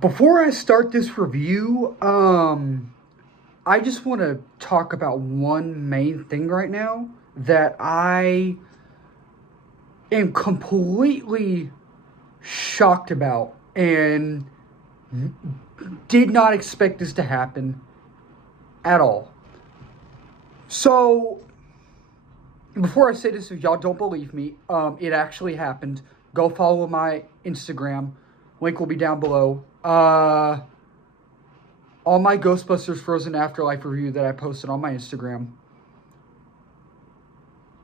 Before I start this review, I just want to talk about one main thing right now that I am completely shocked about and did not expect this to happen at all. So, before I say this, if y'all don't believe me, it actually happened. Go follow my Instagram. Link will be down below. On my Ghostbusters Frozen Afterlife review that I posted on my Instagram,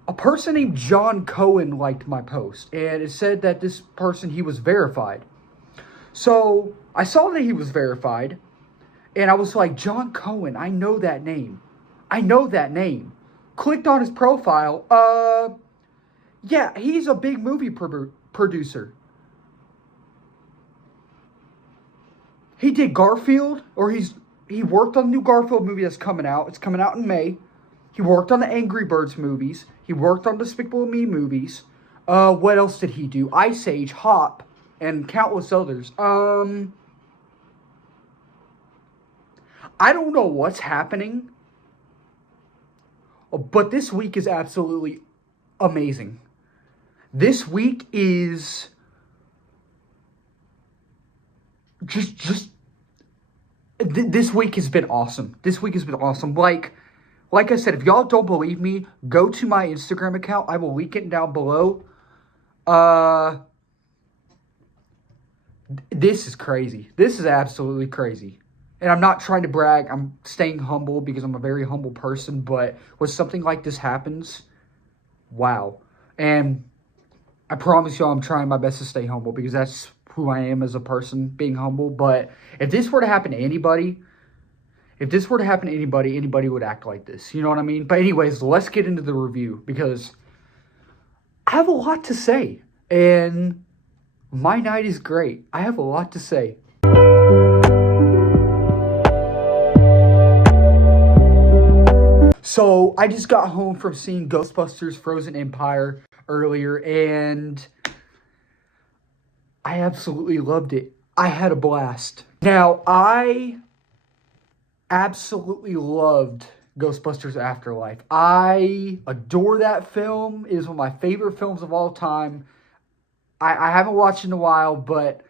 a person named John Cohen liked my post, and it said that this person, he was verified. So I saw that he was verified, and I was like, John Cohen, I know that name. I know that name. Clicked on his profile. Yeah, he's a big movie producer. He did Garfield, or he worked on the new Garfield movie that's coming out. It's coming out in May. He worked on the Angry Birds movies. He worked on Despicable Me movies. What else did he do? Ice Age, Hop, and countless others. I don't know what's happening, but this week is absolutely amazing. This week is this week has been awesome. This week has been awesome. Like I said, if y'all don't believe me, go to my Instagram account. I will link it down below. This is crazy. This is absolutely crazy. And I'm not trying to brag. I'm staying humble because I'm a very humble person. But when something like this happens, wow. And I promise y'all I'm trying my best to stay humble because that's who I am as a person, being humble. But if this were to happen to anybody, anybody would act like this. You know what I mean? But anyways, let's get into the review because I have a lot to say. And my night is great. I have a lot to say. So I just got home from seeing Ghostbusters Frozen Empire earlier, and I absolutely loved it. I had a blast. Now, I absolutely loved Ghostbusters Afterlife. I adore that film. It is one of my favorite films of all time. I haven't watched it in a while, but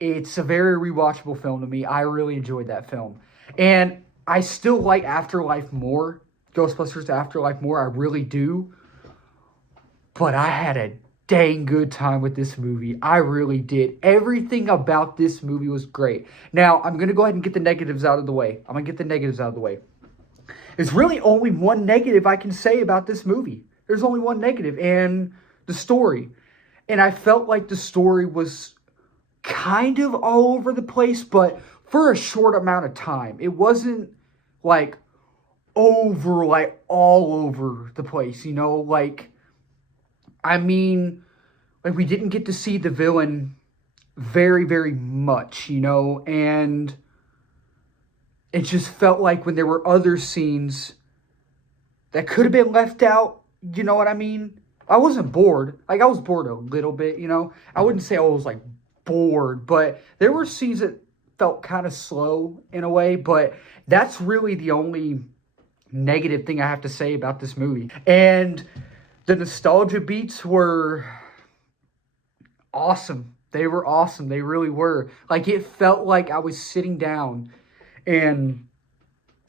it's a very rewatchable film to me. I really enjoyed that film. And I still like Afterlife more, Ghostbusters Afterlife more. I really do. But I had a dang good time with this movie. I really did. Everything about this movie was great. Now, I'm going to go ahead and get the negatives out of the way. There's really only one negative I can say about this movie. There's only one negative, and the story. And I felt like the story was kind of all over the place, but for a short amount of time. It wasn't like all over the place, you know? We didn't get to see the villain very, very much, you know? And it just felt like when there were other scenes that could have been left out, you know what I mean? I wasn't bored. I was bored a little bit, you know? I wouldn't say I was, bored, but there were scenes that felt kind of slow in a way, but that's really the only negative thing I have to say about this movie. And the nostalgia beats were awesome. They were awesome. They really were. It felt like I was sitting down and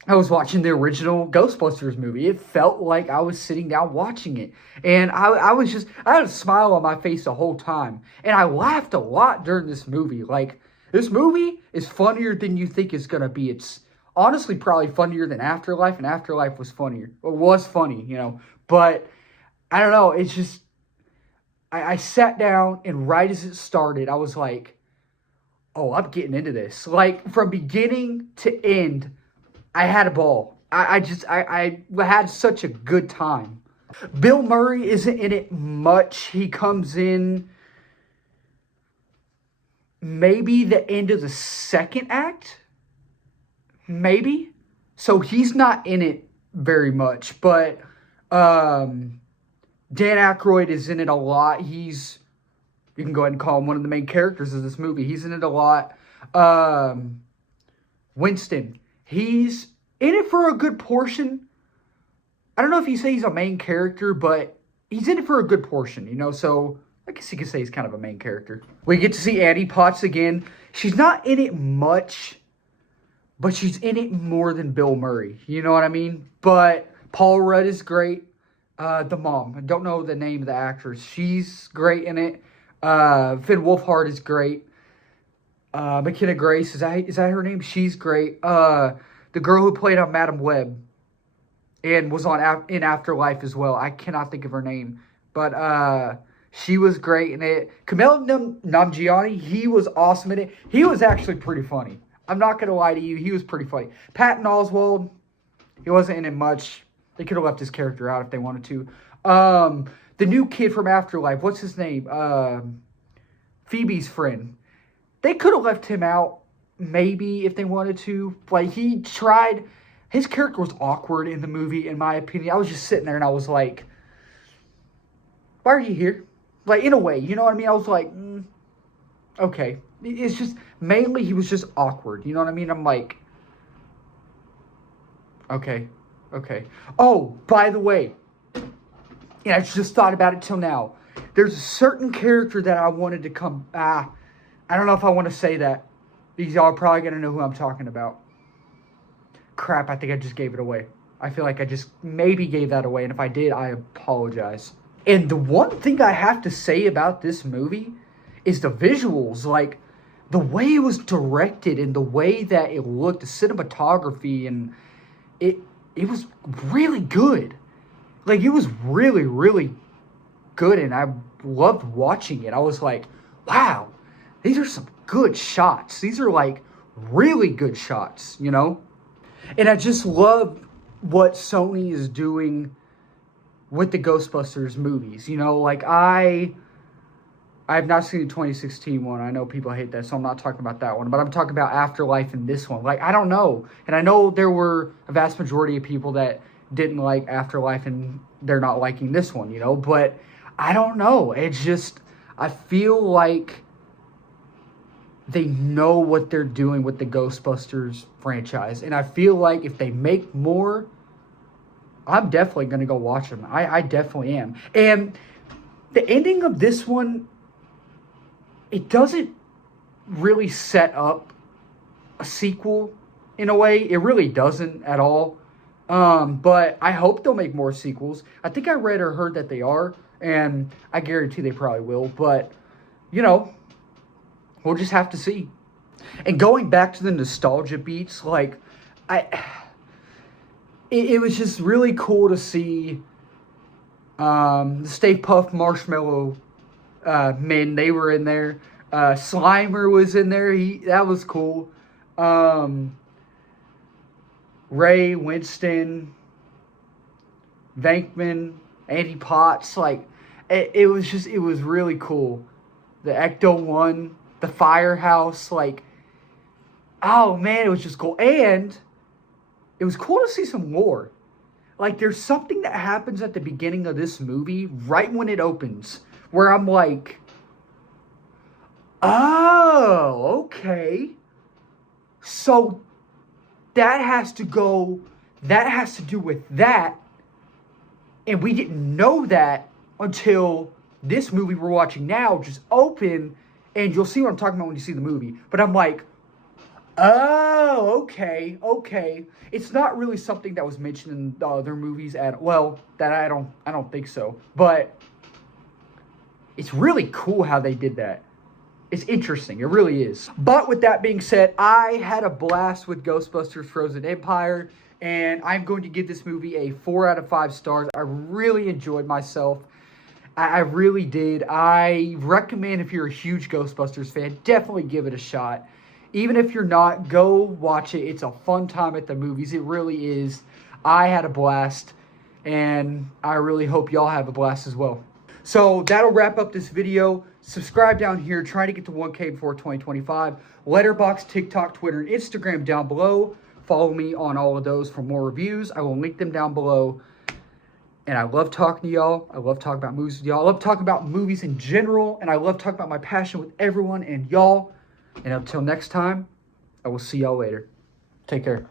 I was watching the original Ghostbusters movie. It felt like I was sitting down watching it. And I had a smile on my face the whole time. And I laughed a lot during this movie. This movie is funnier than you think it's going to be. It's honestly probably funnier than Afterlife, and Afterlife was funnier. Or was funny, you know. But I don't know. It's just, I sat down, and right as it started, I was like, oh, I'm getting into this. From beginning to end, I had a ball. I had such a good time. Bill Murray isn't in it much. He comes in maybe the end of the second act. Maybe. So he's not in it very much. But Dan Aykroyd is in it a lot. You can go ahead and call him one of the main characters of this movie. He's in it a lot. Winston, he's in it for a good portion. I don't know if you say he's a main character, but he's in it for a good portion, you know, so I guess you could say he's kind of a main character. We get to see Annie Potts again. She's not in it much, but she's in it more than Bill Murray, you know what I mean? But Paul Rudd is great. The mom, I don't know the name of the actress. She's great in it. Finn Wolfhard is great. McKenna Grace, is that her name? She's great. The girl who played on Madam Web and was on in Afterlife as well. I cannot think of her name, but she was great in it. Kumail Nanjiani, he was awesome in it. He was actually pretty funny. I'm not gonna lie to you, he was pretty funny. Patton Oswalt, he wasn't in it much. They could have left his character out if they wanted to. The new kid from Afterlife, what's his name? Phoebe's friend. They could have left him out, maybe, if they wanted to. Like, he tried. His character was awkward in the movie, in my opinion. I was just sitting there and I was like, why are you here? Like, in a way, you know what I mean? I was like, okay. It's just, mainly he was just awkward. You know what I mean? I'm like, okay. Oh, by the way, and I just thought about it till now. There's a certain character that I wanted to come... I don't know if I want to say that. These y'all are probably going to know who I'm talking about. Crap, I think I just gave it away. I feel like I just maybe gave that away, and if I did, I apologize. And the one thing I have to say about this movie is the visuals. Like, the way it was directed and the way that it looked, the cinematography, and it was really good. Like, it was really, really good, and I loved watching it. I was like, wow, these are some good shots. These are, like, really good shots, you know? And I just love what Sony is doing with the Ghostbusters movies. You know, like, I have not seen the 2016 one. I know people hate that, so I'm not talking about that one. But I'm talking about Afterlife and this one. Like, I don't know. And I know there were a vast majority of people that didn't like Afterlife and they're not liking this one, you know? But I don't know. It's just, I feel like they know what they're doing with the Ghostbusters franchise. And I feel like if they make more, I'm definitely going to go watch them. I definitely am. And the ending of this one, it doesn't really set up a sequel in a way. It really doesn't at all. But I hope they'll make more sequels. I think I read or heard that they are, and I guarantee they probably will. But, you know, we'll just have to see. And going back to the nostalgia beats, like, it was just really cool to see the Stay Puft Marshmallow men. They were in there. Slimer was in there. That was cool. Ray, Winston, Venkman, Annie Potts, like, it was really cool. The Ecto-1, the Firehouse, like, oh man, it was just cool. And it was cool to see some lore. Like, there's something that happens at the beginning of this movie, right when it opens, where I'm like, oh, okay. So that has to do with that. And we didn't know that until this movie we're watching now just opened. And you'll see what I'm talking about when you see the movie. But I'm like, oh, okay. It's not really something that was mentioned in the other movies that I don't think so. But it's really cool how they did that. It's interesting. It really is. But with that being said, I had a blast with Ghostbusters Frozen Empire, and I'm going to give this movie a 4 out of 5 stars. I really enjoyed myself. I really did. I recommend, if you're a huge Ghostbusters fan, definitely give it a shot. Even if you're not, go watch it. It's a fun time at the movies. It really is. I had a blast, and I really hope y'all have a blast as well. So that'll wrap up this video. Subscribe down here. Trying to get to 1K before 2025. Letterboxd, TikTok, Twitter, and Instagram down below. Follow me on all of those for more reviews. I will link them down below. And I love talking to y'all. I love talking about movies with y'all. I love talking about movies in general. And I love talking about my passion with everyone and y'all. And until next time, I will see y'all later. Take care.